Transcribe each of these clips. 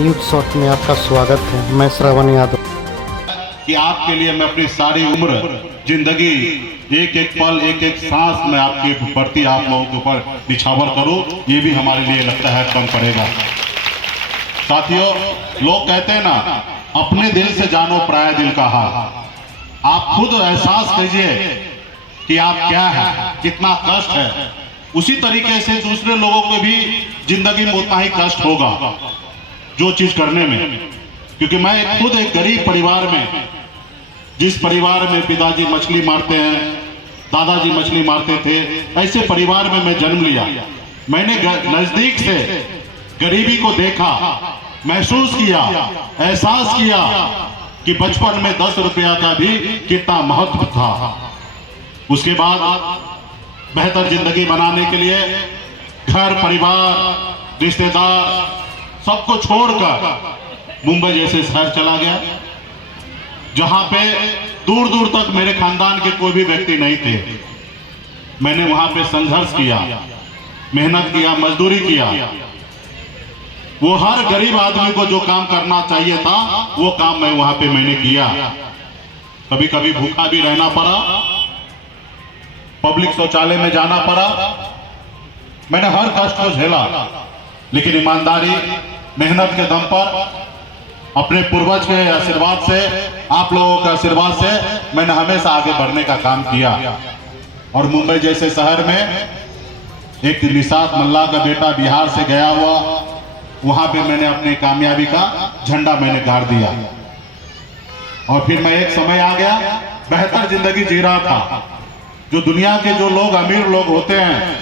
News shot में आपका स्वागत है। मैं श्रवण यादव। कि आपके लिए मैं अपनी सारी उम्र जिंदगी एक एक पल एक एक सांस में आपके प्रति आप लोगों के ऊपर निछावर करूं, ये भी हमारे लिए लगता है कम पड़ेगा। साथियों, लोग कहते हैं ना, अपने दिल से जानो पराया दिल का हाल। आप खुद एहसास कीजिए कि आप क्या है, कितना कष्ट है। उसी तरीके से दूसरे लोगों को भी जिंदगी में उतना ही कष्ट होगा जो चीज करने में। क्योंकि मैं खुद एक गरीब परिवार में, जिस परिवार में पिताजी मछली मारते हैं, दादाजी मछली मारते थे, ऐसे परिवार में मैं जन्म लिया। मैंने नजदीक से गरीबी को देखा, महसूस किया, एहसास किया कि बचपन में 10 रुपया का भी कितना महत्व था। उसके बाद बेहतर जिंदगी बनाने के लिए घर परिवार रिश्तेदार सबको छोड़कर मुंबई जैसे शहर चला गया, जहां पे दूर दूर तक मेरे खानदान के कोई भी व्यक्ति नहीं थे। मैंने वहां पे संघर्ष किया, मेहनत किया, मजदूरी किया। वो हर गरीब आदमी को जो काम करना चाहिए था वो काम मैं वहां पे मैंने किया। कभी कभी भूखा भी रहना पड़ा, पब्लिक शौचालय में जाना पड़ा। मैंने हर कष्ट को झेला, लेकिन ईमानदारी मेहनत के दम पर, अपने पूर्वज के आशीर्वाद से, आप लोगों के आशीर्वाद से मैंने हमेशा आगे बढ़ने का काम किया। और मुंबई जैसे शहर में एक निषाद मल्ला का बेटा बिहार से गया हुआ, वहां पे मैंने अपनी कामयाबी का झंडा मैंने गाड़ दिया। और फिर मैं एक समय आ गया, बेहतर जिंदगी जी रहा था। जो दुनिया के जो लोग अमीर लोग होते हैं,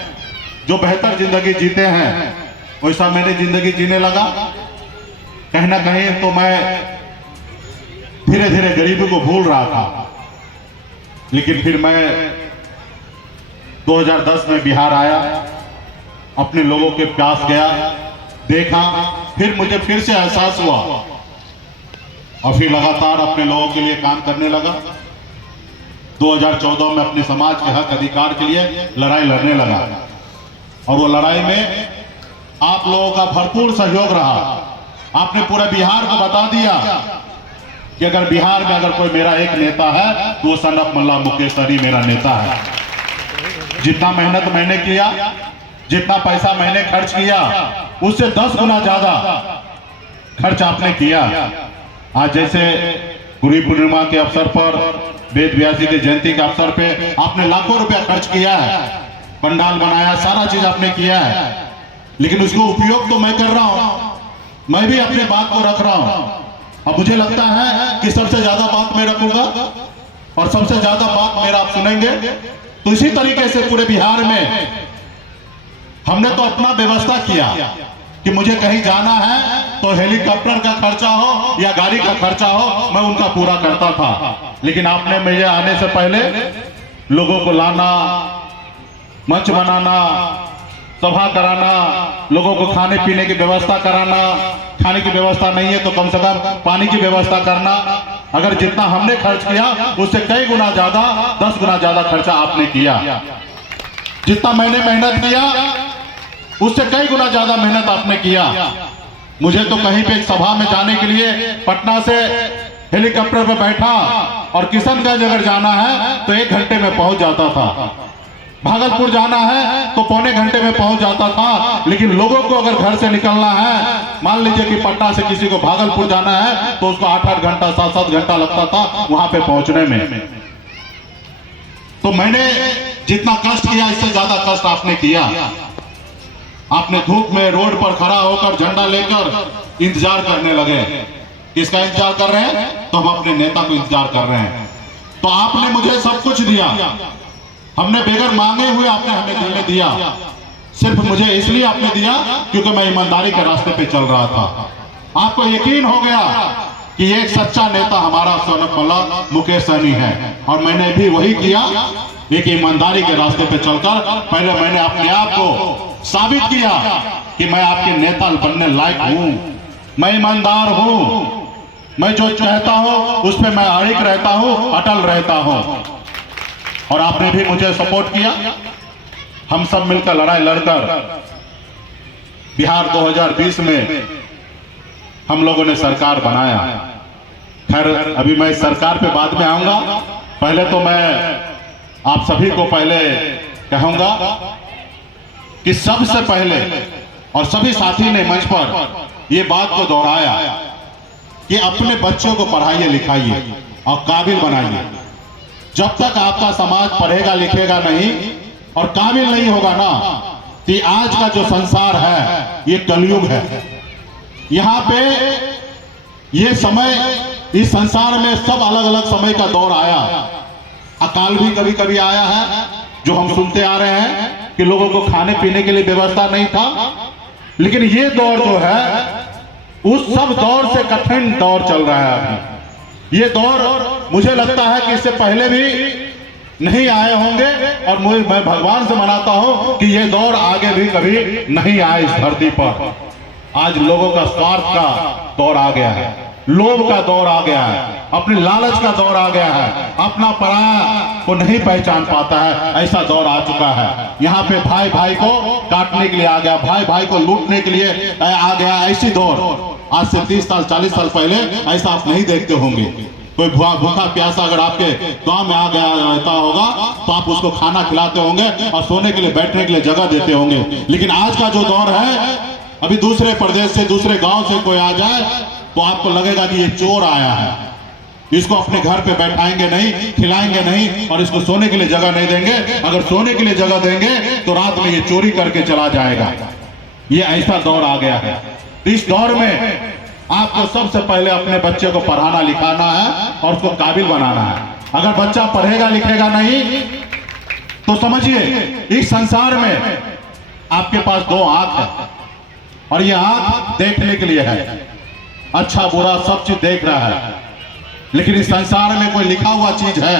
जो बेहतर जिंदगी जीते हैं, वैसा मैंने जिंदगी जीने लगा। कहीं ना कहीं तो मैं धीरे धीरे गरीबी को भूल रहा था। लेकिन फिर मैं 2010 में बिहार आया, अपने लोगों के पास गया, देखा, फिर मुझे फिर से एहसास हुआ और फिर लगातार अपने लोगों के लिए काम करने लगा। 2014 में अपने समाज के हक अधिकार के लिए लड़ाई लड़ने लगा, और वो लड़ाई में आप लोगों का भरपूर सहयोग रहा। आपने पूरे बिहार को बता दिया कि अगर बिहार में अगर कोई मेरा एक नेता है तो वो सनत मल्ला मुकेश सहनी मेरा नेता है। जितना मेहनत मैंने किया, जितना पैसा मैंने खर्च किया, उससे 10 गुना ज्यादा खर्च आपने किया। आज जैसे गुरु पूर्णिमा के अवसर पर, वेद व्यास जी की जयंती के अवसर पे आपने लाखों रुपया खर्च किया है, पंडाल बनाया, सारा चीज आपने किया है। लेकिन उसको उपयोग तो मैं कर रहा हूं, मैं भी अपने बात को रख रहा हूं। अब मुझे लगता है कि सबसे ज्यादा बात मैं रखूंगा और सबसे ज्यादा बात मेरा आप सुनेंगे। तो इसी तरीके से पूरे बिहार में हमने तो अपना व्यवस्था किया कि मुझे कहीं जाना है तो हेलीकॉप्टर का खर्चा हो या गाड़ी का खर्चा हो, मैं उनका पूरा करता था। लेकिन आपने मुझे आने से पहले लोगों को लाना, मंच बनाना, सभा कराना, लोगों को खाने पीने की व्यवस्था कराना, खाने की व्यवस्था नहीं है तो कम से कम पानी की व्यवस्था करना। अगर जितना हमने खर्च किया उससे कई गुना ज्यादा, 10 गुना ज्यादा खर्चा आपने किया। जितना मैंने मेहनत किया उससे कई गुना ज्यादा मेहनत आपने किया। मुझे तो कहीं पे एक सभा में जाने के लिए पटना से हेलीकॉप्टर पे बैठा और किशनगंज अगर जाना है तो 1 घंटे में पहुंच जाता था, भागलपुर जाना है तो पौने घंटे में पहुंच जाता था। लेकिन लोगों को अगर घर से निकलना है, मान लीजिए कि पटना से किसी को भागलपुर जाना है तो उसको 8-8 घंटा 7-7 घंटा लगता था वहां पे पहुंचने में। तो मैंने जितना कष्ट किया इससे ज्यादा कष्ट आपने किया। आपने धूप में रोड पर खड़ा होकर झंडा लेकर इंतजार करने लगे। किसका इंतजार कर रहे हैं? तो हम अपने नेता को इंतजार कर रहे हैं। तो आपने मुझे सब कुछ दिया, हमने बेगर मांगे हुए आपने हमें देने दिया। सिर्फ मुझे इसलिए आपने दिया क्योंकि मैं ईमानदारी के रास्ते पे चल रहा था। आपको यकीन हो गया कि एक सच्चा नेता हमारा सनत मल्ला मुकेश सहनी है, और मैंने भी वही किया। एक ईमानदारी के रास्ते पे चलकर पहले मैंने अपने आप को साबित किया कि मैं आपके नेता बनने लायक हूं, मैं ईमानदार हूं, मैं जो चाहता हूं उस पर मैं अड़िग रहता हूं, अटल रहता हूं। और आपने भी मुझे सपोर्ट किया। हम सब मिलकर लड़ाई लड़कर बिहार 2020 में हम लोगों ने सरकार बनाया। खैर अभी मैं सरकार पे बाद में आऊंगा, पहले तो मैं आप सभी को पहले कहूंगा कि सबसे पहले, और सभी साथी ने मंच पर ये बात को दोहराया कि अपने बच्चों को पढ़ाइए लिखाइए और काबिल बनाइए। जब तक आपका समाज पढ़ेगा लिखेगा नहीं और काबिल नहीं होगा ना, कि आज का जो संसार है ये कलयुग है। यहाँ पे ये समय, इस संसार में सब अलग अलग समय का दौर आया। अकाल भी कभी कभी आया है, जो हम सुनते आ रहे हैं कि लोगों को खाने पीने के लिए व्यवस्था नहीं था। लेकिन ये दौर जो है उस सब दौर से कठिन दौर चल रहा है अभी। ये दौर मुझे लगता है कि इससे पहले भी नहीं आए होंगे, और मैं भगवान से मनाता हूं कि ये दौर आगे भी कभी नहीं आए इस धरती पर। आज लोगों का स्वार्थ का दौर आ गया है, लोभ का दौर आ गया है, अपनी लालच का दौर आ गया है, अपना पराया को नहीं पहचान पाता है, ऐसा दौर आ चुका है। यहाँ पे भाई भाई को काटने के लिए आ गया, भाई भाई को लूटने के लिए आ गया। ऐसी दौर आज से 30 साल 40 साल पहले ऐसा आप नहीं देखते होंगे। कोई भूखा प्यासा अगर आपके गांव में आ गया रहता होगा तो आप उसको खाना खिलाते होंगे और सोने के लिए बैठने के लिए जगह देते होंगे। लेकिन आज का जो दौर है, अभी दूसरे प्रदेश से दूसरे गांव से कोई आ जाए तो आपको लगेगा कि ये चोर आया है, इसको अपने घर पे बैठाएंगे नहीं, खिलाएंगे नहीं और इसको सोने के लिए जगह नहीं देंगे। अगर सोने के लिए जगह देंगे तो रात में ये चोरी करके चला जाएगा। ये ऐसा दौर आ गया है। इस दौर में आपको सबसे पहले अपने बच्चे को पढ़ाना लिखाना है और उसको काबिल बनाना है। अगर बच्चा पढ़ेगा लिखेगा नहीं तो समझिए इस संसार में आपके पास 2 आंख है, और ये आंख देखने के लिए है, अच्छा बुरा सब चीज देख रहा है। लेकिन इस संसार में कोई लिखा हुआ चीज है,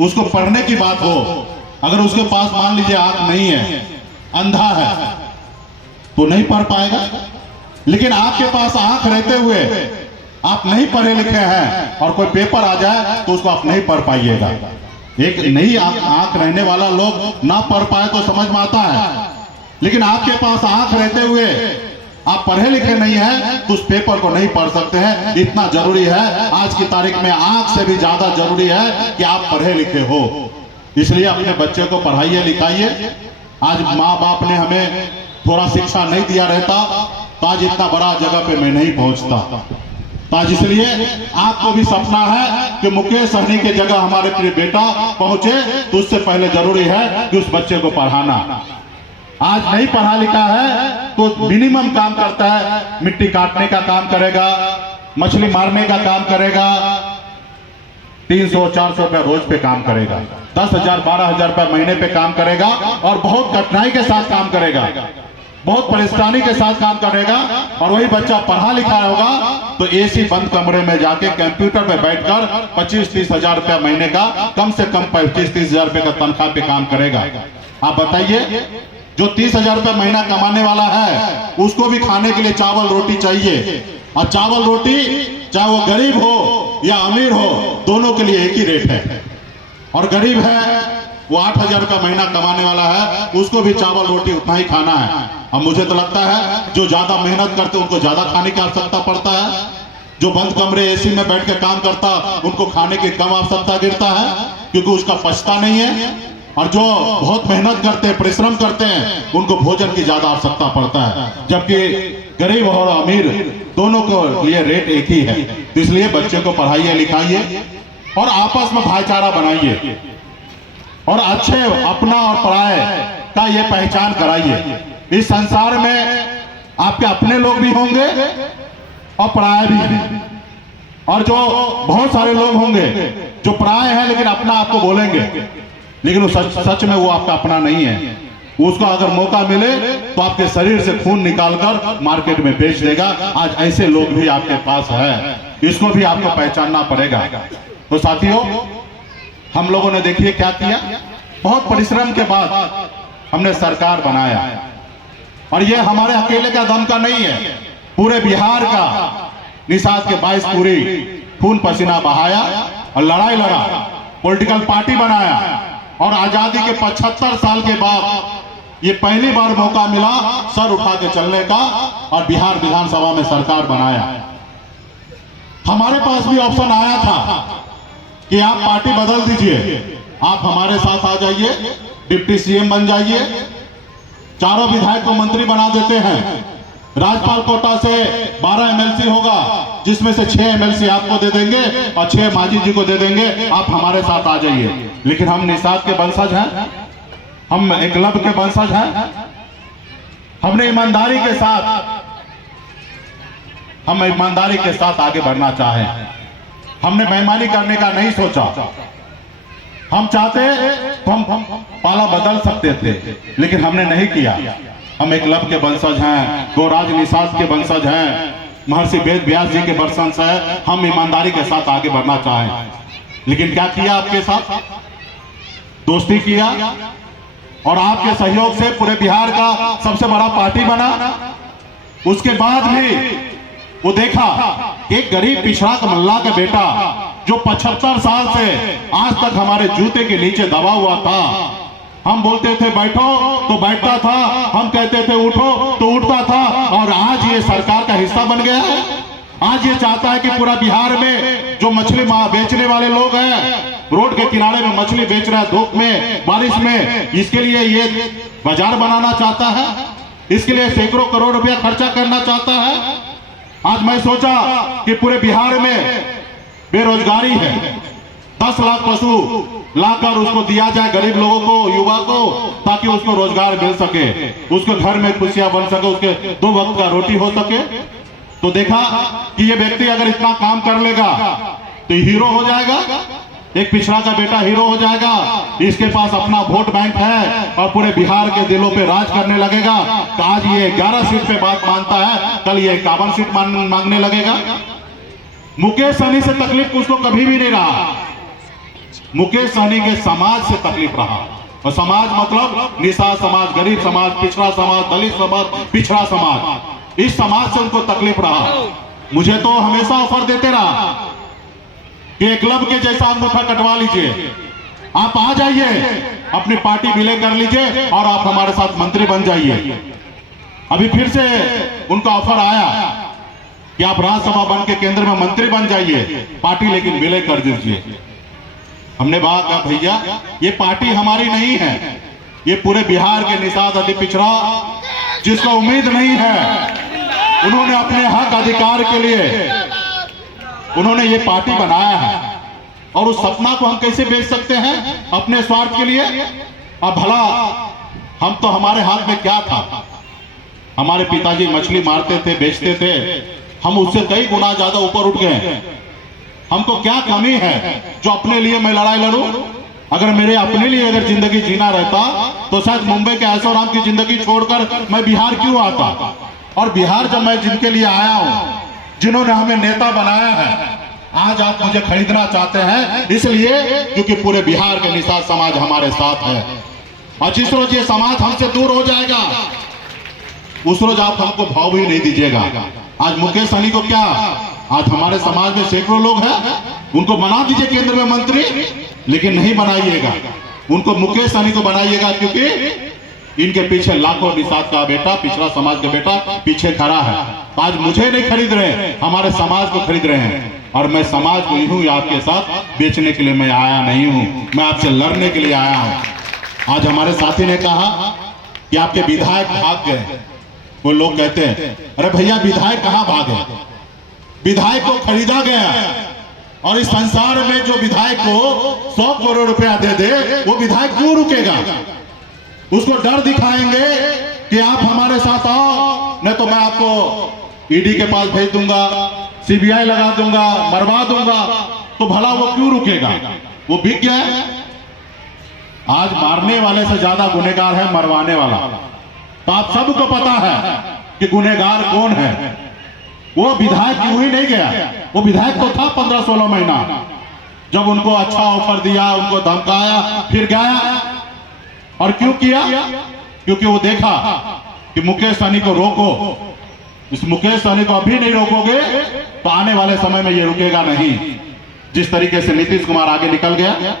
उसको पढ़ने की बात हो, अगर उसके पास मान लीजिए आंख नहीं है, अंधा है, तो नहीं पढ़ पाएगा। लेकिन आपके पास आंख रहते हुए आप नहीं पढ़े लिखे हैं और कोई पेपर आ जाए तो उसको आप नहीं पढ़ पाइएगा। एक नई आंख रहने वाला लोग ना पढ़ पाए तो समझ में आता है, लेकिन आपके पास आंख रहते हुए आप पढ़े लिखे नहीं हैं तो उस पेपर को नहीं पढ़ सकते हैं। इतना जरूरी है आज की तारीख में, आंख से भी ज्यादा जरूरी है कि आप पढ़े लिखे हो। इसलिए अपने बच्चे को पढ़ाइए लिखाइए। आज माँ बाप ने हमें थोड़ा शिक्षा नहीं दिया रहता तो आज इतना बड़ा जगह पे मैं नहीं पहुंचता। तो आज इसलिए आपको भी सपना है कि मुकेश सहनी की जगह हमारे प्रिय बेटा पहुंचे, तो उससे पहले जरूरी है कि उस बच्चे को पढ़ाना। आज नहीं पढ़ा लिखा है तो मिनिमम काम करता है, मिट्टी काटने का काम करेगा, मछली मारने का काम करेगा, 300-400 रुपया रोज पे काम करेगा, 10,000-12,000 रुपया महीने पे काम करेगा और बहुत कठिनाई के साथ काम करेगा, बहुत परेशानी के साथ काम करेगा। और वही बच्चा पढ़ा लिखा होगा तो एसी बंद कमरे में जाके कंप्यूटर पे बैठकर 25-30 हजार रुपया महीने का, कम से कम 25-30 हजार रुपये का तनख्वाह पे काम करेगा। आप बताइए, जो 30,000 रुपया महीना कमाने वाला है उसको भी खाने के लिए चावल रोटी चाहिए, और चावल रोटी चाहे वो गरीब हो या अमीर हो, दोनों के लिए एक ही रेट है। और गरीब है वो 8,000 रुपया महीना कमाने वाला है, उसको भी चावल रोटी उतना ही खाना है। अब मुझे तो लगता है जो ज्यादा मेहनत करते हैं उनको ज्यादा खाने की आवश्यकता पड़ता है, जो बंद कमरे एसी में बैठ के काम करता उनको खाने की कम आवश्यकता गिरता है क्योंकि उसका पछता नहीं है। और जो बहुत मेहनत करते हैं, परिश्रम करते हैं, उनको भोजन की ज्यादा आवश्यकता पड़ता है। जबकि गरीब और अमीर दोनों को लिए रेट एक ही है। तो इसलिए बच्चे को पढ़ाइए लिखाइए और आपस में भाईचारा बनाइए और अच्छे अपना और पराये का ये पहचान कराइए। इस संसार में आपके अपने लोग भी होंगे और पराये भी हैं, और जो बहुत सारे लोग होंगे जो पराये हैं लेकिन अपना आपको बोलेंगे, लेकिन वो सच में वो आपका अपना नहीं है। उसको अगर मौका मिले तो आपके शरीर से खून निकालकर मार्केट में बेच देगा। आज ऐसे लोग भी आपके पास है, इसको भी आपको पहचानना पड़ेगा। तो साथियों, हम लोगों ने देखिए क्या किया, बहुत परिश्रम के बाद हमने सरकार बनाया, और ये हमारे अकेले का दम का नहीं है, पूरे बिहार का निषाद के 22 पूरी खून पसीना बहाया और लड़ाई लड़ा, पॉलिटिकल पार्टी बनाया, और आजादी के 75 साल के बाद ये पहली बार मौका मिला सर उठा के चलने का और बिहार विधानसभा में सरकार बनाया। हमारे पास भी ऑप्शन आया था कि आप पार्टी बदल दीजिए, आप हमारे साथ आ जाइए, डिप्टी सीएम बन जाइए, चारों विधायक को मंत्री बना देते हैं, राज्यपाल कोटा से 12 एमएलसी होगा, जिसमें से 6 एमएलसी आपको दे देंगे और 6 मांझी जी को दे देंगे, आप हमारे साथ आ जाइए। लेकिन हम निषाद के वंशज हैं, हम एकलव्य के वंशज हैं, हमने ईमानदारी के साथ आगे बढ़ना चाहे, हमने बेईमानी करने का नहीं सोचा। हम चाहते तो हम पाला बदल सकते थे, लेकिन हमने नहीं किया। हम एकलव्य के वंशज हैं, गोराज निषाद के वंशज हैं, महर्षि वेद व्यास जी के वंशज हैं। हम ईमानदारी के साथ आगे बढ़ना चाहें, लेकिन क्या किया? आपके साथ दोस्ती किया और आपके सहयोग से पूरे बिहार का सबसे बड़ा पार्टी बना। उसके बाद भी वो देखा एक गरीब पिछड़ा कमल्ला का बेटा जो 75 साल से आज तक हमारे जूते के नीचे दबा हुआ था, हम बोलते थे बैठो तो बैठता था, हम कहते थे उठो तो उठता था, और आज ये सरकार का हिस्सा बन गया है। आज ये चाहता है कि पूरा बिहार में जो मछली बेचने वाले लोग हैं, रोड के किनारे में मछली बेच रहा है धूप में बारिश में, इसके लिए ये बाजार बनाना चाहता है, इसके लिए सैकड़ों करोड़ रुपया खर्चा करना चाहता है। आज मैं सोचा कि पूरे बिहार में बेरोजगारी है, 10 लाख पशु लाकर उसको दिया जाए गरीब लोगों को, युवा को, ताकि उसको रोजगार मिल सके, उसके घर में खुशियां बन सके, उसके 2 वक्त का रोटी हो सके। तो देखा कि ये व्यक्ति अगर इतना काम कर लेगा तो हीरो हो जाएगा, एक पिछड़ा का बेटा हीरो हो जाएगा, इसके पास अपना वोट बैंक है और पूरे बिहार के दिलों पे राज करने लगेगा। तो आज ये 11 सीट पे बात मानता है, कल ये 51 सीट मांगने लगेगा। मुकेश सहनी से तकलीफ उसको कभी भी नहीं रहा, मुकेश सहनी के समाज से तकलीफ रहा, और समाज मतलब निषाद समाज, गरीब समाज, पिछड़ा समाज, दलित समाज, पिछड़ा समाज, इस समाज से उनको तकलीफ रहा। मुझे तो हमेशा ऑफर देते रहा कि एकलव्य के जैसा अंगूठा कटवा लीजिए, आप आ जाइए, अपनी पार्टी विलय कर लीजिए और आप हमारे साथ मंत्री बन जाइए। अभी फिर से उनका ऑफर आया कि आप राज्यसभा बन के केंद्र में मंत्री बन जाइए, पार्टी लेकिन विलय कर दीजिए। हमने कहा भैया ये पार्टी हमारी नहीं है, ये पूरे बिहार के निषाद अति पिछड़ा जिसको उम्मीद नहीं है, उन्होंने अपने हक अधिकार के लिए उन्होंने ये पार्टी बनाया है, और उस सपना को हम कैसे बेच सकते हैं अपने स्वार्थ के लिए? अब भला हम तो, हमारे हाथ में क्या था? हमारे पिताजी मछली मारते थे, बेचते थे, हम उससे कई गुना ज्यादा ऊपर उठ गए। हमको क्या कमी है जो अपने लिए मैं लड़ाई लड़ूं? अगर मेरे अपने लिए अगर जिंदगी जीना रहता तो शायद मुंबई के ऐशोराम की जिंदगी छोड़कर मैं बिहार क्यों आता? और बिहार जब मैं जिनके लिए आया हूं, जिन्होंने हमें नेता बनाया है, आज आप मुझे खरीदना चाहते हैं इसलिए क्योंकि पूरे बिहार के निषाद समाज हमारे साथ है। और जिस रोज ये समाज हमसे दूर हो जाएगा उस रोज आप हमको भाव भी नहीं दीजिएगा। आज मुकेश सहनी को क्या, आज हमारे समाज में सैकड़ों लोग हैं, उनको बना दीजिए केंद्र में मंत्री, लेकिन नहीं बनाइएगा, उनको मुकेश सहनी को बनाइएगा, क्योंकि इनके पीछे लाखों निषाद का बेटा, पिछड़ा समाज का बेटा पीछे खड़ा है। आज मुझे नहीं खरीद रहे, हमारे समाज को खरीद रहे हैं, और मैं समाज को यूं ही आपके साथ बेचने के लिए मैं आया नहीं हूं, मैं आपसे लड़ने के लिए आया हूं। आज हमारे साथी ने कहा कि आपके विधायक भाग गए। वो लोग कहते हैं अरे भैया विधायक कहां भागे, विधायक को खरीदा गया, और इस संसार में जो विधायक को 100 करोड़ रुपया दे दे वो विधायक क्यों रुकेगा? उसको डर दिखाएंगे कि आप हमारे साथ आओ, नहीं तो मैं आपको ईडी के पास भेज दूंगा, सीबीआई लगा दूंगा, मरवा दूंगा, तो भला वो क्यों रुकेगा? वो बिक गया है। आज मारने वाले से ज्यादा गुनहगार है मरवाने वाला। तो आप सबको पता है कि गुनहगार कौन है। वो विधायक क्यों ही नहीं गया? वो विधायक तो था 15-16 महीना, जब उनको अच्छा ऑफर दिया, उनको धमकाया, फिर गया। और क्यों किया? क्योंकि वो देखा कि मुकेश सहनी को रोको, इस मुकेश सहनी को अभी नहीं रोकोगे तो आने वाले समय में ये रुकेगा नहीं। जिस तरीके से नीतीश कुमार आगे निकल गया,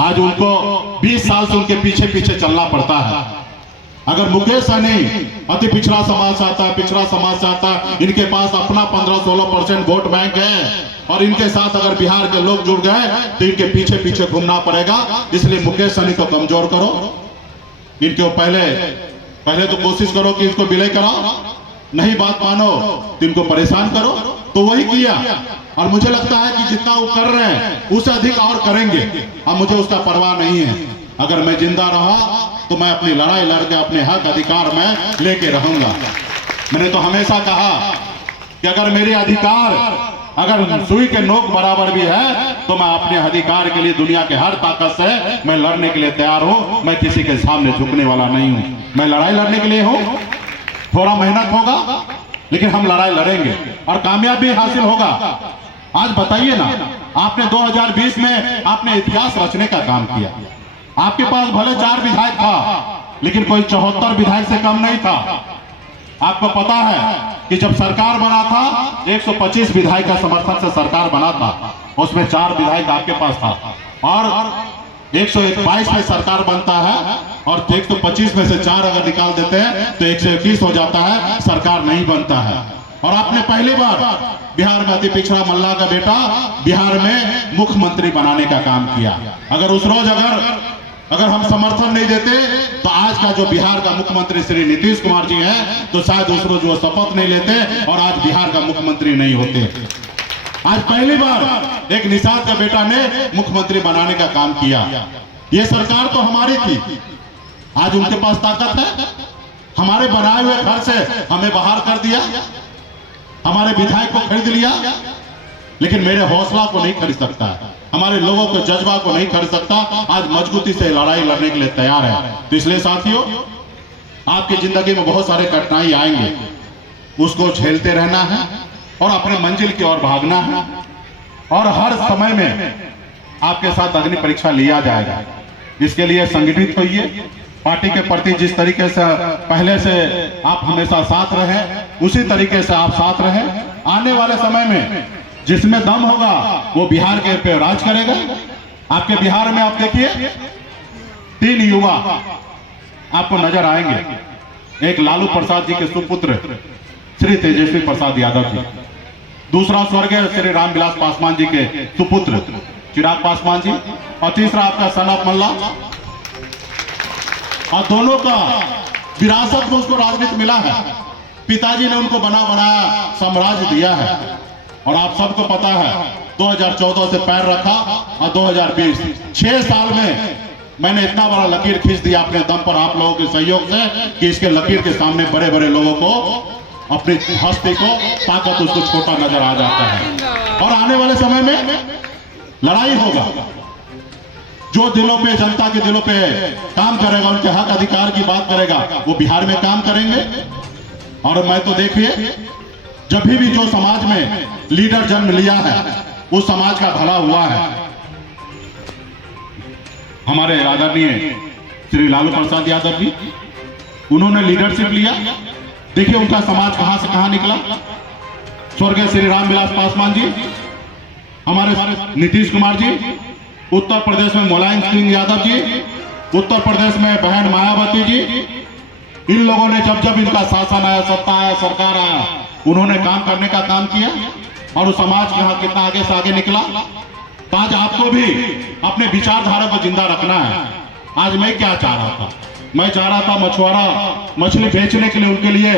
आज उनको 20 साल से उनके पीछे पीछे चलना पड़ता है। अगर मुकेश सहनी अति पिछड़ा समाज से आता है, पिछड़ा समाज से आता है, इनके पास अपना 15-16% वोट बैंक है और इनके साथ अगर बिहार के लोग जुड़ गए तो इनके पीछे पीछे घूमना पड़ेगा। इसलिए मुकेश सहनी को कमजोर करो, इनको पहले तो कोशिश करो कि इसको विलय कराओ, नहीं बात मानो तो इनको परेशान करो। तो वही किया और मुझे लगता है कि जितना वो कर रहे हैं उससे अधिक और करेंगे। अब मुझे उसका परवाह नहीं है। अगर मैं जिंदा रहा तो मैं अपनी लड़ाई लड़के अपने हक अधिकार में लेके रहूंगा। मैंने तो हमेशा कहा कि अगर मेरे अधिकार अगर सुई के नोक बराबर भी है तो मैं अपने अधिकार के लिए दुनिया के हर ताकत से मैं लड़ने के लिए तैयार हूं। मैं किसी के सामने झुकने वाला नहीं हूं। मैं लड़ाई लड़ने के लिए हूं। थोड़ा मेहनत होगा लेकिन हम लड़ाई लड़ेंगे और कामयाब भी हासिल होगा। आज बताइए ना, आपने 2020 में आपने इतिहास रचने का काम किया। आपके पास भले 4 विधायक था लेकिन कोई 74 विधायक से कम नहीं था। आपको पता है कि जब सरकार बना था 125 विधायक का समर्थन से सरकार बना था, उसमें 4 विधायक आपके पास था और 122 में सरकार बनता है और 125 में से 4 अगर निकाल देते हैं तो 121 हो जाता है, सरकार नहीं बनता है। और आपने पहली बार बिहार में अति पिछड़ा मल्ला का बेटा बिहार में मुख्यमंत्री बनाने का काम किया। अगर उस रोज अगर हम समर्थन नहीं देते तो आज का जो बिहार का मुख्यमंत्री श्री नीतीश कुमार जी हैं तो शायद उस रोज वो शपथ नहीं लेते और आज बिहार का मुख्यमंत्री नहीं होते। आज पहली बार एक निषाद का बेटा ने मुख्यमंत्री बनाने का काम किया। ये सरकार तो हमारी थी, आज उनके पास ताकत है। हमारे बनाए हुए घर से हमें बाहर कर दिया, हमारे विधायक को खरीद लिया, लेकिन मेरे हौसला को नहीं खरीद सकता, हमारे लोगों के जज्बा को नहीं खरीद सकता। आज मजबूती से लड़ाई लड़ने के लिए तैयार है। तो इसलिए साथियों, आपकी जिंदगी में बहुत सारे कठिनाई आएंगे, उसको झेलते रहना है और अपने मंजिल की ओर भागना है। और हर समय में आपके साथ अग्नि परीक्षा लिया जाएगा। इसके लिए संगठित होइए। पार्टी के प्रति जिस तरीके से पहले से आप हमेशा साथ रहे उसी तरीके से आप साथ रहे। आने वाले समय में जिसमें दम होगा वो बिहार के पे राज करेगा। आपके बिहार में आप देखिए 3 युवा आपको नजर आएंगे। एक लालू प्रसाद जी के सुपुत्र श्री तेजस्वी प्रसाद यादव जी, दूसरा स्वर्गीय श्री रामविलास पासवान जी के सुपुत्र चिराग पासवान जी, और तीसरा आपका सन ऑफ मल्ला। और दोनों का विरासत में उसको राजनीति मिला है। पिताजी ने उनको बना बनाया साम्राज्य दिया है। और आप सबको पता है 2014 से पैर रखा और 2020 6 साल में मैंने इतना बड़ा लकीर खींच दिया अपने दम पर आप लोगों के सहयोग से कि इसके लकीर के सामने बड़े बड़े लोगों को अपनी हस्ती को ताकत उसको छोटा नजर आ जाता है। और आने वाले समय में लड़ाई होगा। जो दिलों पे, जनता के दिलों पे काम करेगा, उनके हक अधिकार की बात करेगा, वो बिहार में काम करेंगे। और मैं तो देखिए, जब भी जो समाज में लीडर जन्म लिया है उस समाज का भला हुआ है। हमारे आदरणीय श्री लालू प्रसाद यादव जी, उन्होंने लीडरशिप लिया। देखिए उनका समाज कहां से कहां निकला। स्वर्गीय श्री रामविलास पासवान जी, हमारे नीतीश कुमार जी, उत्तर प्रदेश में मुलायम सिंह यादव जी, उत्तर प्रदेश में बहन मायावती जी, इन लोगों ने जब जब इनका शासन आया, सत्ता आया, सरकार आया, उन्होंने काम करने का काम किया और उस समाज में कितना आगे से आगे निकला। तो आज आपको भी अपने विचारधारा को जिंदा रखना है। आज मैं क्या चाह रहा था, मैं चाह रहा था मछुआरा मछली बेचने के लिए उनके लिए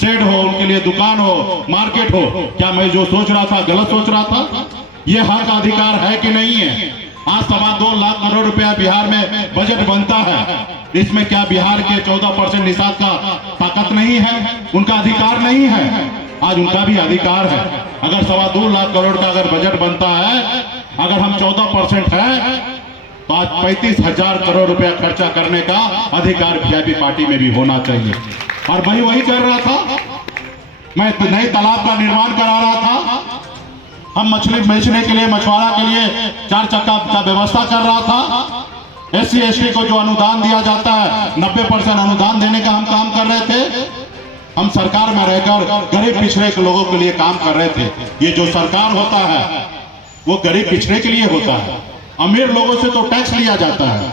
शेड हो, उनके लिए दुकान हो, मार्केट हो। क्या मैं जो सोच रहा था गलत सोच रहा था? ये हक अधिकार है कि नहीं है? आज 2.25 लाख करोड़ रुपया बिहार में बजट बनता है, इसमें क्या बिहार के 14% निषाद का ताकत नहीं है? उनका अधिकार नहीं है? आज उनका भी अधिकार है। अगर 2.25 लाख करोड़ का अगर बजट बनता है, अगर हम 14% है तो आज 35,000 करोड़ रुपया खर्चा करने का अधिकार वीआईपी पार्टी में भी होना चाहिए। और मैं वही कर रहा था, मैं नए तालाब का निर्माण करा रहा था। हम मछली बेचने के लिए, मछुआरा के लिए 4 चक्का का व्यवस्था कर रहा था। SC ST को जो अनुदान दिया जाता है 90% अनुदान देने का हम काम कर रहे थे। हम सरकार में रहकर गरीब पिछड़े के लोगों के लिए काम कर रहे थे। ये जो सरकार होता है वो गरीब पिछड़े के लिए होता है। अमीर लोगों से तो टैक्स लिया जाता है,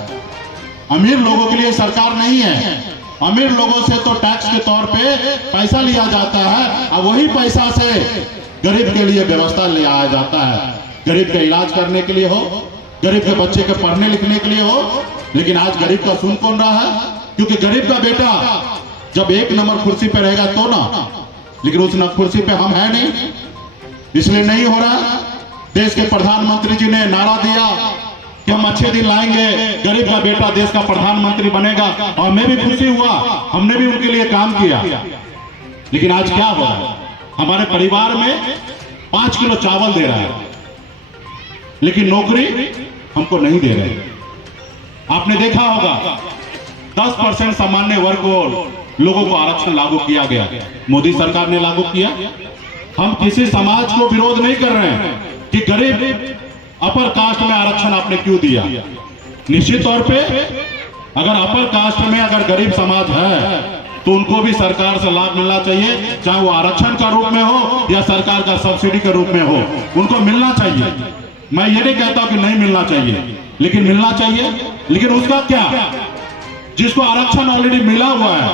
अमीर लोगों के लिए सरकार नहीं है। अमीर लोगों से तो टैक्स के तौर पे पैसा लिया जाता है और वही पैसा से गरीब के लिए व्यवस्था ले आया जाता है, गरीब का इलाज करने के लिए हो, गरीब के बच्चे के पढ़ने लिखने के लिए हो। लेकिन आज गरीब का सुन कौन रहा है? क्योंकि गरीब का बेटा जब एक नंबर कुर्सी पे रहेगा तो ना, लेकिन उस कुर्सी पे हम है नहीं, इसलिए नहीं हो रहा है। देश के प्रधानमंत्री जी ने नारा दिया कि हम अच्छे दिन लाएंगे, गरीब का बेटा देश का प्रधानमंत्री बनेगा, और मैं भी खुशी हुआ, हमने भी उनके लिए काम किया। लेकिन आज क्या हुआ? हमारे परिवार में 5 किलो चावल दे रहा है, लेकिन नौकरी हमको नहीं दे रहे। आपने देखा होगा 10% सामान्य वर्ग को लोगों को आरक्षण लागू किया गया, मोदी सरकार ने लागू किया। हम किसी समाज को विरोध नहीं कर रहे हैं कि गरीब अपर कास्ट में आरक्षण आपने क्यों दिया। निश्चित तौर पे अगर अपर कास्ट में अगर गरीब समाज है तो उनको भी सरकार से लाभ मिलना चाहिए, चाहे वो आरक्षण का रूप में हो या सरकार का सब्सिडी के रूप में हो, उनको मिलना चाहिए। मैं ये नहीं कहता कि नहीं मिलना चाहिए, लेकिन मिलना चाहिए। लेकिन उसका क्या? जिसको आरक्षण ऑलरेडी मिला हुआ है,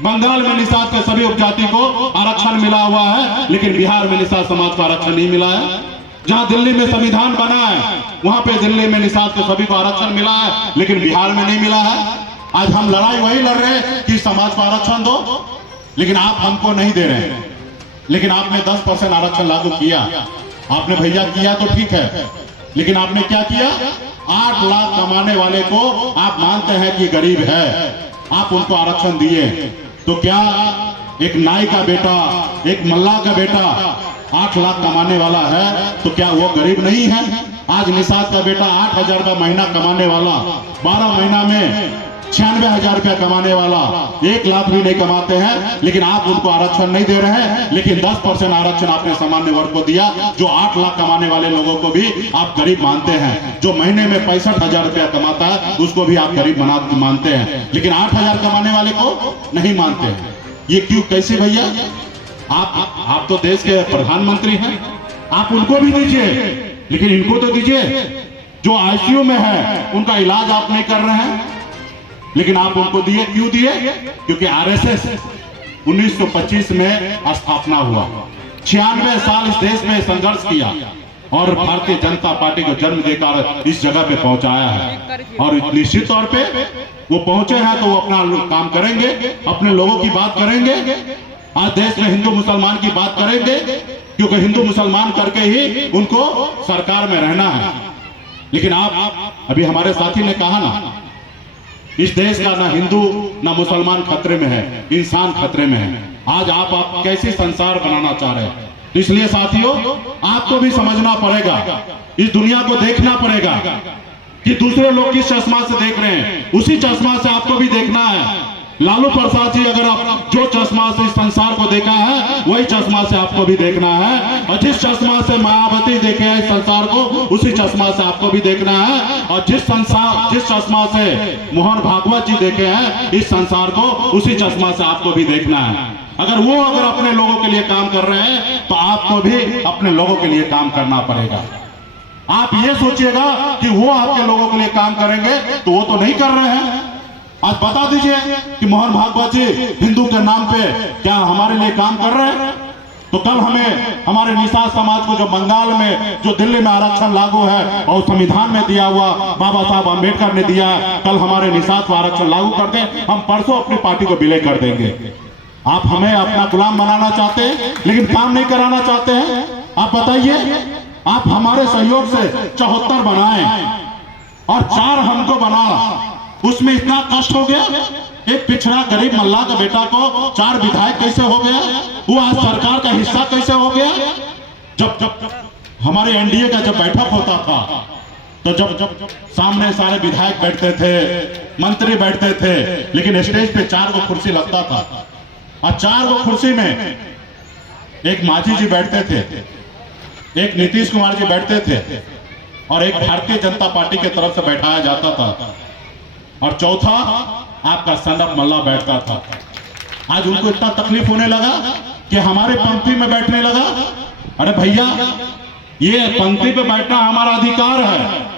बंगाल में निषाद के सभी उपजाति को आरक्षण मिला हुआ है, लेकिन बिहार में निषाद समाज को आरक्षण नहीं मिला है। जहां दिल्ली में संविधान बना है वहां पे दिल्ली में निषाद के सभी को आरक्षण मिला है, लेकिन बिहार में नहीं मिला है। आज हम लड़ाई वही लड़ रहे हैं कि समाज को आरक्षण दो, लेकिन आप हमको नहीं दे रहे हैं। लेकिन आपने 10% आरक्षण लागू किया, आपने भैया किया तो ठीक है, लेकिन आपने क्या किया? 8 लाख कमाने वाले को आप मानते हैं कि गरीब है, आप उनको आरक्षण दिए। तो क्या एक नाई का बेटा, एक मल्लाह का बेटा 8 लाख कमाने वाला है तो क्या वो गरीब नहीं है? आज निषाद का बेटा 8,000 का महीना कमाने वाला, 12 महीना में 96,000 रुपया कमाने वाला 1 लाख भी नहीं कमाते हैं, लेकिन आप उनको आरक्षण नहीं दे रहे हैं। लेकिन 10% आरक्षण आपने सामान्य वर्ग को दिया। जो 8 लाख कमाने वाले लोगों को भी आप गरीब मानते हैं, जो महीने में 65,000 रुपया कमाता है उसको भी आप गरीब मानते हैं, लेकिन 8,000 कमाने वाले को नहीं मानते हैं। ये क्यों, कैसे भैया? आप तो देश के प्रधानमंत्री हैं, आप उनको भी दीजिए, लेकिन इनको तो दीजिए। जो आईसीयू में है उनका इलाज आप नहीं कर रहे हैं, लेकिन आप उनको दिए। क्यों दिए? क्योंकि आरएसएस 1925 में स्थापना हुआ, 96 साल इस देश में संघर्ष किया और भारतीय जनता पार्टी को जन्म देकर इस जगह पे पहुंचाया है। और निश्चित तौर पे वो पहुंचे हैं तो वो अपना काम करेंगे, अपने लोगों की बात करेंगे। आज देश में हिंदू मुसलमान की बात करेंगे, क्योंकि हिंदू मुसलमान करके ही उनको सरकार में रहना है। लेकिन आप अभी हमारे साथी ने कहा ना, इस देश का ना हिंदू ना मुसलमान खतरे में है, इंसान खतरे में है। आज आप कैसे संसार बनाना चाह रहे हैं? इसलिए साथियों, आपको भी समझना पड़ेगा, इस दुनिया को देखना पड़ेगा कि दूसरे लोग किस चश्मा से देख रहे हैं, उसी चश्मा से आपको भी देखना है। लालू प्रसाद जी अगर आप जो चश्मा से इस संसार को देखा है वही चश्मा से आपको भी देखना है, और जिस चश्मा से मायावती देखे है इस संसार को उसी चश्मा से आपको भी देखना है, और जिस चश्मा से मोहन भागवत जी देखे हैं इस संसार को उसी चश्मा से आपको भी देखना है। अगर अपने लोगों के लिए काम कर रहे हैं तो आपको भी अपने लोगों के लिए काम करना पड़ेगा। आप ये सोचिएगा कि वो आपके लोगों के लिए काम करेंगे, तो वो तो नहीं कर रहे हैं। आज बता दीजिए कि मोहन भागवत जी हिंदू के नाम पे क्या हमारे लिए काम कर रहे हैं? तो कल हमें हमारे निषाद समाज को जो बंगाल में, जो दिल्ली में आरक्षण लागू है और संविधान में दिया हुआ बाबा साहब अम्बेडकर ने दिया है, कल हमारे निषाद को आरक्षण लागू कर दें, हम परसों अपनी पार्टी को विलय कर देंगे। आप हमें अपना गुलाम बनाना चाहते हैं, लेकिन काम नहीं कराना चाहते हैं। आप बताइए, आप हमारे सहयोग से 74 बनाए और 4 हमको बना, उसमें इतना कष्ट हो गया। एक पिछड़ा गरीब मल्लाह का बेटा को 4 विधायक कैसे हो गया? वो आज सरकार का हिस्सा कैसे हो गया? जब हमारे एनडीए का जब बैठक होता था तो जब सामने सारे विधायक बैठते थे, मंत्री बैठते थे, लेकिन स्टेज पे 4 गो कुर्सी लगता था, और 4 गो कुर्सी में एक मांझी जी बैठते थे, एक नीतीश कुमार जी बैठते थे, और एक भारतीय जनता पार्टी के तरफ से बैठाया जाता था, और चौथा आपका सनअप मल्ला बैठता था। आज उनको इतना तकलीफ होने लगा कि हमारे पंक्ति में बैठने लगा। अरे भैया, ये पंक्ति पे बैठना हमारा अधिकार है।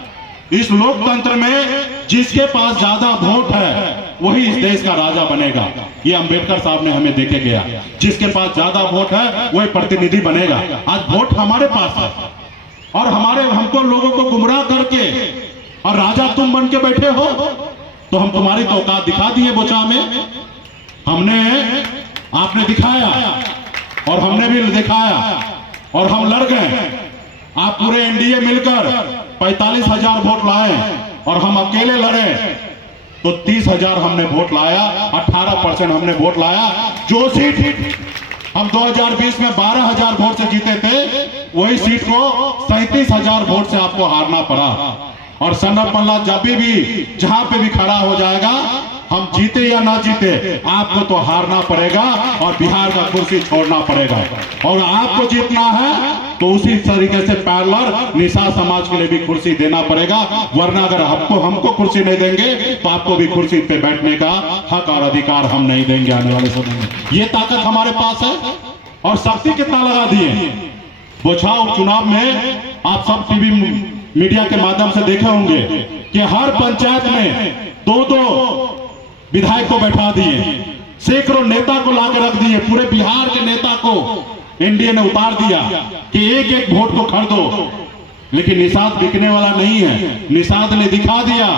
इस लोकतंत्र में जिसके पास ज्यादा वोट है वही इस देश का राजा बनेगा। ये अंबेडकर साहब ने हमें देके गया। जिसके पास ज्यादा वोट है वही प्रतिनिधि बनेगा। आज वोट हमारे पास है और हमको लोगों को गुमराह करके और राजा तुम बन के बैठे हो, तो हम तुम्हारी तो औकात दिखा दिए बोचा में। आपने दिखाया और हमने भी दिखाया और हम लड़ गए। आप पूरे एनडीए मिलकर 45,000 वोट लाए और हम अकेले लड़े तो 30,000 हमने वोट लाया, 18% हमने वोट लाया। जो सीट हम 2020 में 12,000 वोट से जीते थे, वही सीट को 37,000 वोट से आपको हारना पड़ा। और सनम पल्ला जब भी जहां पे भी खड़ा हो जाएगा, हम जीते या ना जीते, आपको तो हारना पड़ेगा और बिहार का कुर्सी छोड़ना पड़ेगा। और आपको जीतना है तो उसी तरीके से पैरेलल निषाद समाज के लिए भी कुर्सी देना पड़ेगा। वरना अगर हमको कुर्सी नहीं देंगे तो आपको भी कुर्सी पे बैठने का हक और अधिकार हम नहीं देंगे आने वाले समय में। ये ताकत हमारे पास है। और शक्ति कितना लगा दिए बोछा उपचुनाव में। आप सब टीवी मीडिया के माध्यम से देखे होंगे कि हर पंचायत में 2-2 विधायक को बैठा दिए, सैकड़ों नेता को लाकर रख दिए। पूरे बिहार के नेता को एनडीए ने उतार दिया कि एक एक वोट को खरीदो। लेकिन निषाद बिकने वाला नहीं है। निषाद ने दिखा दिया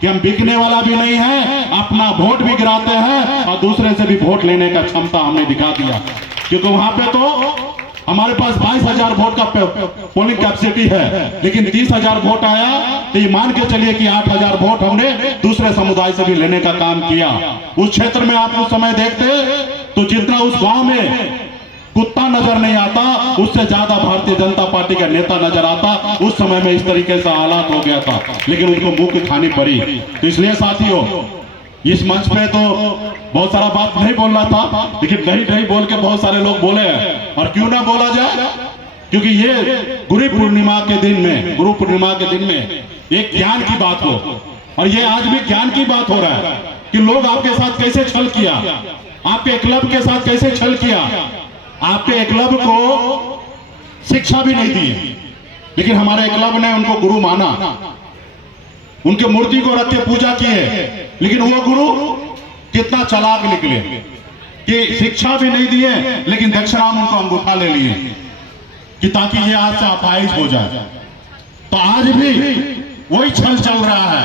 कि हम बिकने वाला भी नहीं है, अपना वोट भी गिराते हैं और दूसरे से भी वोट लेने का क्षमता हमने दिखा दिया। क्योंकि वहां पे तो हमारे पास 22,000 वोट का पोलिंग कैपेसिटी है, लेकिन 30,000 वोट आया तो ये मान के चलिए कि 8,000 वोट हमने दूसरे समुदाय से भी लेने का काम किया। उस क्षेत्र में आप उस समय देखते तो जितना उस गांव में कुत्ता नजर नहीं आता, उससे ज्यादा भारतीय जनता पार्टी का नेता नजर आता। उस समय में इस तरीके से हालात हो गया था, लेकिन उनको मुंह की खानी पड़ी। तो इसलिए साथियों, इस मंच पे तो बहुत सारा बात नहीं बोलना था, लेकिन नहीं बोल के बहुत सारे लोग बोले हैं। और क्यों ना बोला जाए, क्योंकि ये गुरु पूर्णिमा के दिन में एक ज्ञान की बात हो। और ये आज भी ज्ञान की बात हो रहा है कि लोग आपके साथ कैसे छल किया, आपके क्लब के साथ कैसे छल किया। आपके क्लब को शिक्षा भी नहीं दी, लेकिन हमारे क्लब ने उनको गुरु माना, उनके मूर्ति को रख के पूजा किए। लेकिन वो गुरु कितना चालाक निकले कि शिक्षा भी नहीं दिए, लेकिन दक्षिणाम उनको अंगूठा ले लिए कि ताकि ये आज से अपाहिज हो जाए। तो आज भी वही छल चल रहा है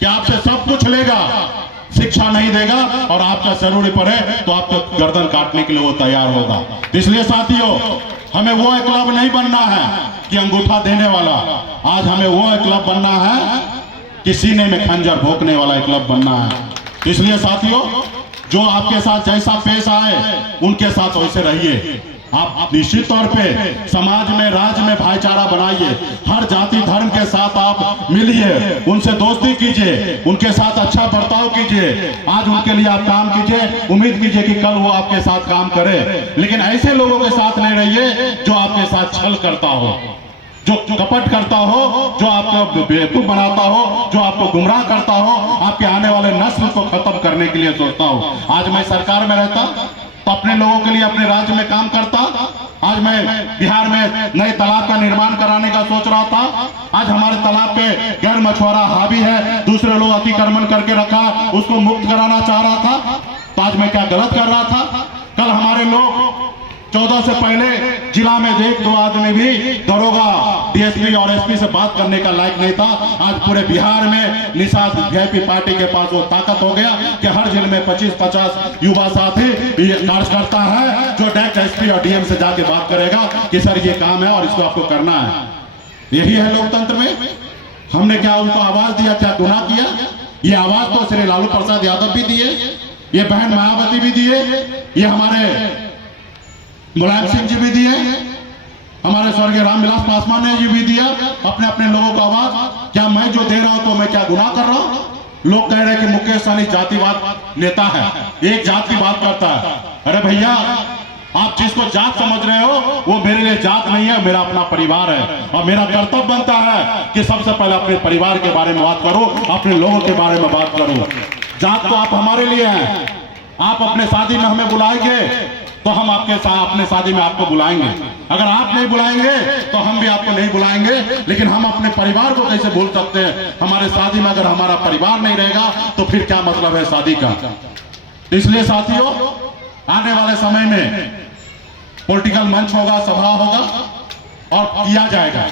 कि आपसे सब कुछ लेगा, शिक्षा नहीं देगा, और आपका जरूरी पड़े तो आपका गर्दन काटने के लिए वो तैयार होगा। इसलिए साथियों, हमें वो क्लब नहीं बनना है कि अंगूठा देने वाला। आज हमें वो क्लब बनना है कि सीने में खंजर भोंकने वाला क्लब बनना है। इसलिए साथियों, जो आपके साथ जैसा पेश आए उनके साथ वैसे रहिए। आप निश्चित तौर पे समाज में, राज्य में भाईचारा बनाइए। हर जाति धर्म के साथ आप मिलिए, उनसे दोस्ती कीजिए, उनके साथ अच्छा बर्ताव कीजिए। आज उनके लिए आप काम कीजिए, उम्मीद कीजिए कि कल वो आपके साथ काम करे। लेकिन ऐसे लोगों के साथ नहीं रहिए जो आपके साथ छल करता हो, जो कपट करता हो, जो आपको बेवकूफ बनाता हो, जो आपको गुमराह करता हो, आपके आने वाले नस्ल को खत्म करने के लिए सोचता हो। आज मैं सरकार में रहता तो अपने लोगों के लिए अपने राज्य में काम करता। आज मैं बिहार में नए तालाब का निर्माण कराने का सोच रहा था। आज हमारे तालाब पे गैर मछुआरा हावी है, दूसरे लोग अतिक्रमण करके रखा, उसको मुक्त कराना चाह रहा था। तो आज मैं क्या गलत कर रहा था? कल हमारे लोग 14 से पहले जिला में 1-2 आदमी भी दरोगा, डीएसपी और एसपी से बात करने का लायक नहीं था। आज पूरे बिहार में निषाद वीआईपी पार्टी के पास वो ताकत हो गया कि हर जिले में 25-50 युवा साथी कार्यकर्ता है जो डायरेक्ट एसपी और डीएम से जाके बात करेगा कि सर ये काम है और इसको आपको करना है। यही है लोकतंत्र में। हमने क्या उनको आवाज दिया? क्या गुनाह किया? ये आवाज तो श्री लालू प्रसाद यादव भी दिए, ये बहन मायावती भी दिए, ये हमारे मुलायम सिंह जी भी दिए, हमारे स्वर्गीय रामविलास पासवान ने जी भी दिया अपने अपने लोगों का आवाज। क्या मैं जो दे रहा हूं तो मैं क्या गुनाह कर रहा हूं? लोग कह रहे हैं कि मुकेश सहनी जातिवाद नेता है, एक जात की बात करता है। अरे भैया, आप जिसको जात समझ रहे हो वो मेरे लिए जात नहीं है, मेरा अपना परिवार है। और मेरा कर्तव्य बनता है कि सबसे पहले अपने परिवार के बारे में बात करो, अपने लोगों के बारे में बात करो। जात तो आप हमारे लिए हैं। आप अपने शादी में हमें बुलाएंगे तो हम आपके साथ अपने शादी में आपको बुलाएंगे। अगर आप नहीं बुलाएंगे तो हम भी आपको नहीं बुलाएंगे, लेकिन हम अपने परिवार को कैसे भूल सकते हैं? हमारे शादी में अगर हमारा परिवार नहीं रहेगा तो फिर क्या मतलब है शादी का? इसलिए साथियों, आने वाले समय में पॉलिटिकल मंच होगा, सभा होगा और किया जाएगा।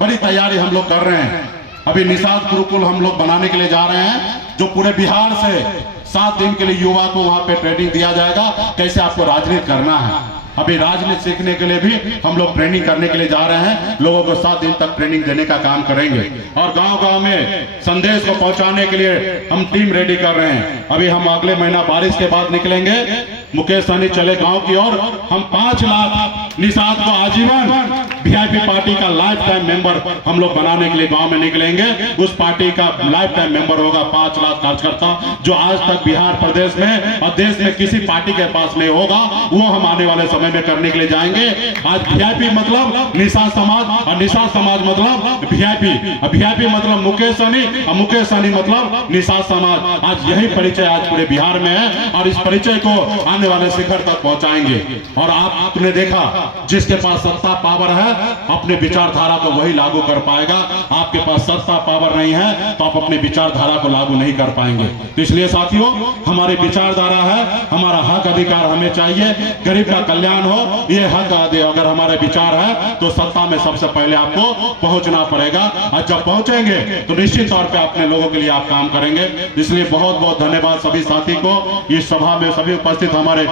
बड़ी तैयारी हम लोग कर रहे हैं। अभी निषाद गुरुकुल हम लोग बनाने के लिए जा रहे हैं, जो पूरे बिहार से 7 दिन के लिए युवा को वहां पे ट्रेनिंग दिया जाएगा, कैसे आपको राजनीति करना है। अभी राजनीति सीखने के लिए भी हम लोग ट्रेनिंग करने के लिए जा रहे हैं। लोगों को 7 दिन तक ट्रेनिंग देने का काम करेंगे और गांव-गांव में संदेश को पहुंचाने के लिए हम टीम रेडी कर रहे हैं। अभी हम अगले महीना बारिश के बाद निकलेंगे, मुकेश सहनी चले गांव की ओर। हम 5 लाख निषाद को आजीवन वीआईपी पार्टी का लाइफ टाइम मेंबर हम लोग बनाने के लिए गांव में निकलेंगे। उस पार्टी का लाइफ टाइम मेंबर होगा 5 लाख कार्यकर्ता, जो आज तक बिहार प्रदेश में और देश में किसी पार्टी के पास नहीं होगा, वो हम आने वाले समय में करने के लिए जाएंगे। आज वीआईपी मतलब निषाद समाज और निषाद समाज मतलब वीआईपी, वीआईपी मतलब मुकेश सहनी और मुकेश सहनी मतलब निषाद समाज। आज यही परिचय आज पूरे बिहार में है और इस परिचय को आने वाले शिखर तक पहुंचाएंगे। और आपने देखा, जिसके पास सत्ता पावर है अपने विचारधारा को वही लागू कर पाएगा। आपके पास सत्ता पावर नहीं है तो आप अपनी विचारधारा को लागू नहीं कर पाएंगे। तो इसलिए साथियों, हमारी विचारधारा है, हमारा हक अधिकार हमें चाहिए, गरीब का कल्याण हो, ये हक अगर हमारे विचार है तो सत्ता में सबसे पहले आपको पहुंचना पड़ेगा। और जब पहुंचेंगे तो निश्चित तौर पे अपने लोगों के लिए आप काम करेंगे। इसलिए बहुत बहुत धन्यवाद सभी साथी को। इस सभा में सभी उपस्थित हमारे